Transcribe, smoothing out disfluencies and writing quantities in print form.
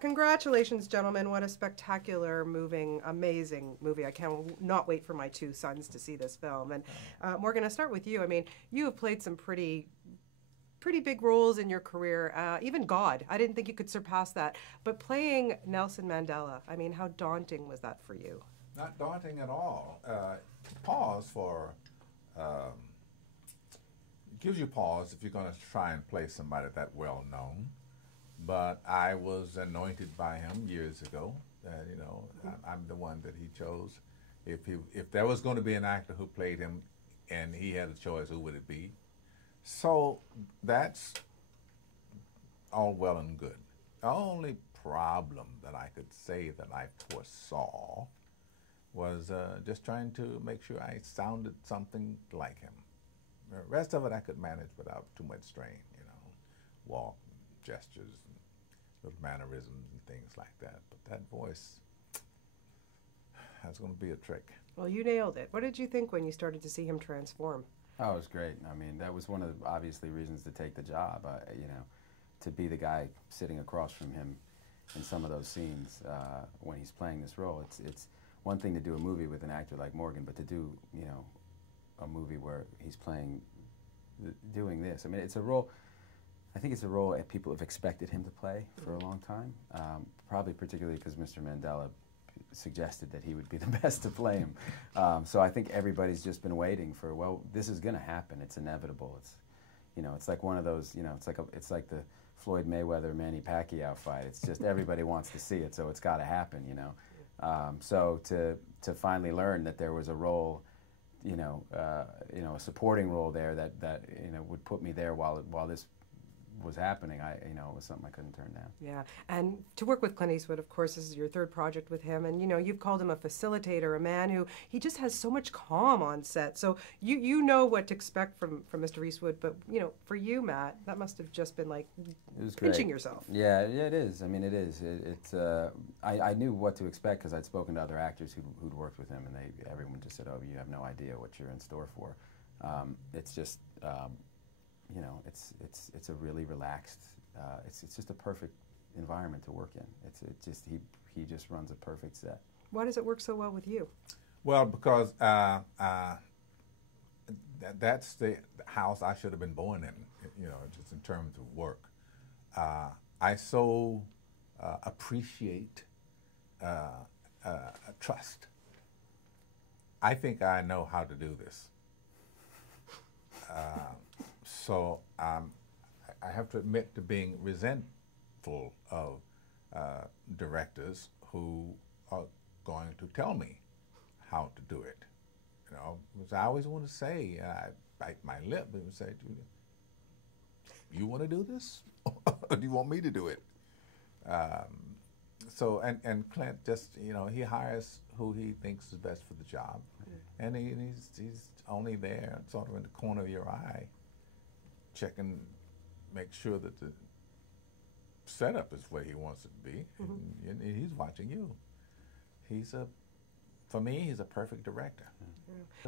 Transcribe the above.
Congratulations, gentlemen. What a spectacular, moving, amazing movie. I cannot wait for my two sons to see this film. And Morgan, I'll start with you. I mean, you have played some pretty big roles in your career. Even God, I didn't think you could surpass that. But playing Nelson Mandela, I mean, how daunting was that for you? Not daunting at all. Pause for, gives you pause if you're going to try and play somebody that well known. But I was anointed by him years ago. That I'm the one that he chose. If there was going to be an actor who played him, and he had a choice, who would it be? So that's all well and good. The only problem that I could say that I foresaw was just trying to make sure I sounded something like him. The rest of it I could manage without too much strain, walk, gestures, and little mannerisms and things like that. But that voice, that's going to be a trick. Well, you nailed it. What did you think when you started to see him transform? Oh, it was great. I mean, that was one of the obviously reasons to take the job. To be the guy sitting across from him in some of those scenes when he's playing this role. It's one thing to do a movie with an actor like Morgan, but to do a movie where he's doing this. I mean, it's a role. I think it's a role that people have expected him to play for a long time. Probably particularly because Mr. Mandela suggested that he would be the best to play him. So I think everybody's just been waiting for, well, this is going to happen. It's inevitable. It's like one of those. It's like the Floyd Mayweather Manny Pacquiao fight. It's just everybody wants to see it, so it's got to happen. So to finally learn that there was a role, a supporting role there that would put me there while this was happening, it was something I couldn't turn down. Yeah, and to work with Clint Eastwood, of course, this is your third project with him, and you've called him a facilitator, a man who he just has so much calm on set. So you know what to expect from Mr. Eastwood, but for you, Matt, that must have just been like pinching yourself. Yeah, it is. I mean, it is. I knew what to expect because I'd spoken to other actors who'd worked with him, and everyone just said, "Oh, you have no idea what you're in store for." It's just. It's a really relaxed. It's just a perfect environment to work in. He just runs a perfect set. Why does it work so well with you? Well, because that's the house I should have been born in. Just in terms of work. I so appreciate trust. I think I know how to do this. So I have to admit to being resentful of directors who are going to tell me how to do it. Because I always want to say, I bite my lip and say, "You want to do this, or do you want me to do it?" And Clint just he hires who he thinks is best for the job, and he's only there sort of in the corner of your eye, checking, make sure that the setup is where he wants it to be, and he's watching you. For me, he's a perfect director.